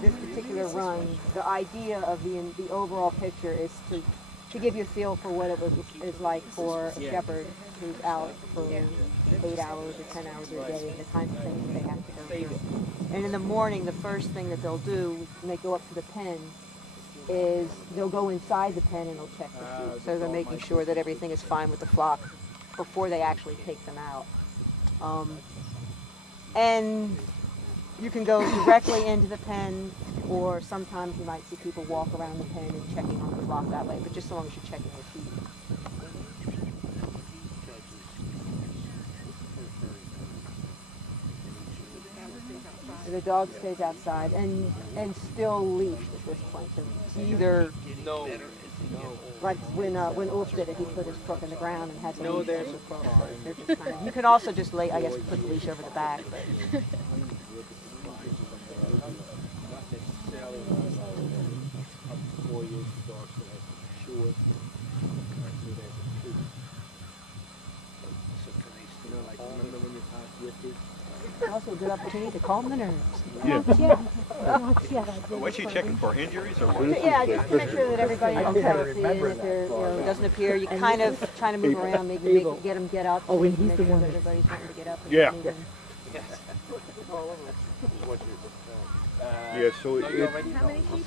This particular run, the idea of the overall picture is to give you a feel for what it is like for a shepherd who's out for 8 hours or 10 hours a day, and the kinds of things that they have to go through. And in the morning, the first thing that they'll do when they go up to the pen is they'll go inside the pen and they'll check the sheep. So they're making sure that everything is fine with the flock before they actually take them out. And you can go directly into the pen, or sometimes you might see people walk around the pen and checking on the flock that way, but just so long as you're checking the sheep. The dog stays outside and still leashed at this point. So either, like when Ulf did it, he put his foot in the ground and had to leash. There's a cross. You can also just lay, I guess, put the leash over the back. But. Also a good opportunity to calm the nerves. Yeah. What's she checking for? Injuries or what? Yeah, just to make sure that everybody's healthy, and if there doesn't appear, you kind of trying to move around, maybe get up. Oh, and he's the one that everybody's wanting to get up. And yeah. Yeah, so it ate he's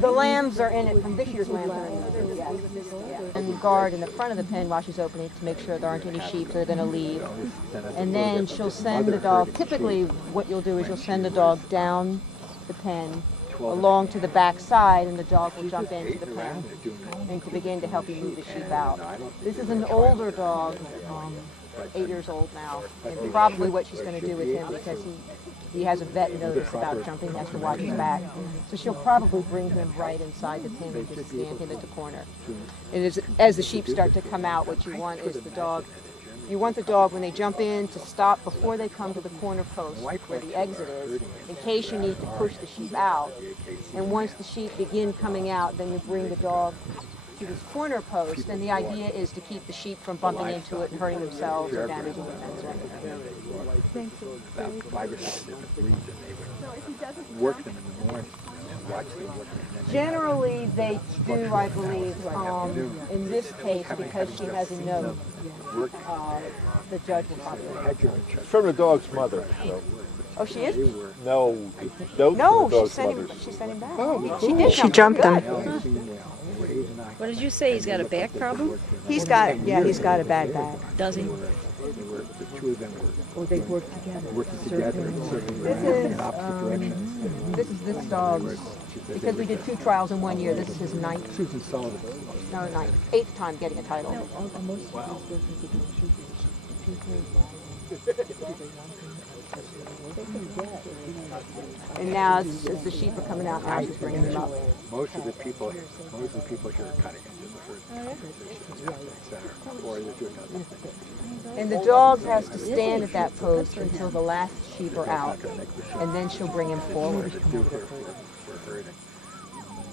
the lambs are in it from this year's lambs are in it. Yes. Yeah. And guard in the front of the pen while she's opening to make sure there aren't any sheep that are going to leave. And then she'll send the dog. Typically, what you'll do is you'll send the dog down the pen along to the back side, and the dog will jump into the pen and to begin to help you move the sheep out. This is an older dog, 8 years old now, and probably what she's going to do with him, because he has a vet notice about jumping, has to watch his back. So she'll probably bring him right inside the pen and just stand him at the corner. And as the sheep start to come out, what you want is the dog. You want the dog, when they jump in, to stop before they come to the corner post where the exit is, in case you need to push the sheep out. And once the sheep begin coming out, then you bring the dog to this corner post, and the idea is to keep the sheep from bumping into it and hurting themselves or damaging the fence or anything. About 5 or 6 different breeds, and they would work them in the morning and watch them work them. Generally, they do, I believe, in this case, because she has a note, the judge will probably. From the dog's mother. So. Oh, she is? No, she sent him back. Oh, she jumped him. What did you say? He's got a back problem? He's got a bad back. Does he? Oh, they work together. Working together. This is this dog's, because we did 2 trials in 1 year. This is his 9th. Susan Sullivan. No, 9th. 8th time getting a title. And now, as the sheep are coming out, now she's bringing them up. Most of the people here are cutting into the first or they're doing other things. And the dog has to stand at that post until the last sheep are out, and then she'll bring him forward.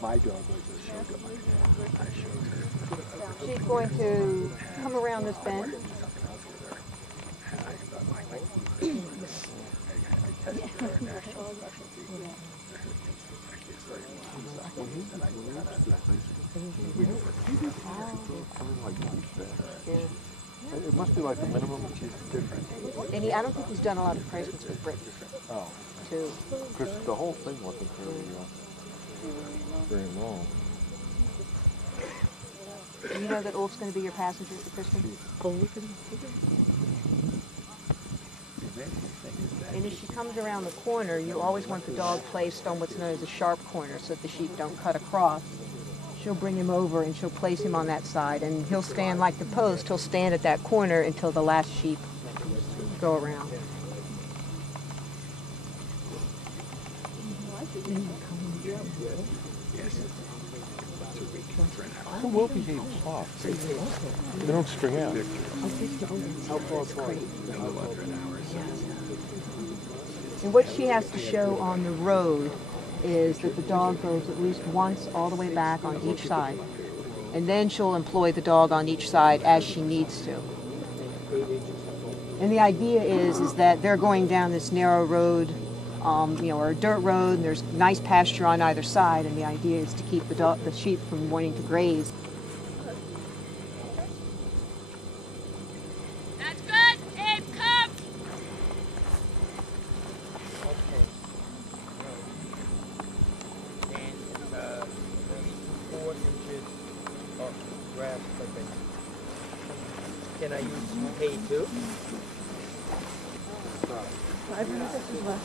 My dog was a show I showed her. She's going to come around this bend. It must be like the minimum, which is different. And I don't think he's done a lot of placements with Britain. Oh. Too. Because the whole thing wasn't very long. Do you know that Ulf's going to be your passenger for Kristen? And as she comes around the corner, you always want the dog placed on what's known as a sharp corner so that the sheep don't cut across. She'll bring him over and she'll place him on that side, and he'll stand like the post. He'll stand at that corner until the last sheep go around. Who will behave soft? They don't string out. And what she has to show on the road is that the dog goes at least once all the way back on each side. And then she'll employ the dog on each side as she needs to. And the idea is that they're going down this narrow road, or a dirt road, and there's nice pasture on either side, and the idea is to keep the sheep from wanting to graze. That's good. Abe, come. Okay. And maybe 4 inches of grass clipping. Can I use hay too? 5 minutes left.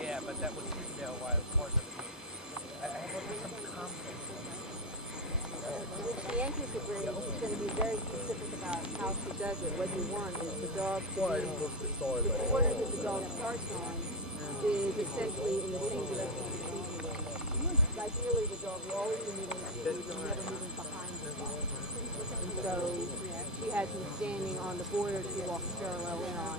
Yeah, but that would keep me a while. Part of it. I have some confidence. If she enters the graze, she's going to be very specific about how she does it. What you want is the dog to be, the order that the dog starts on is essentially in the same direction as the sheep moves. Ideally, the dog will always be moving next to you, never moving behind the dog. And so she has him standing on the border to walk parallel in on.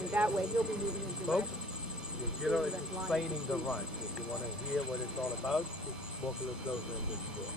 And that way he'll be moving in Folks, direction. you know, it's explaining the run. If you want to hear what it's all about, just walk a little closer and just do it.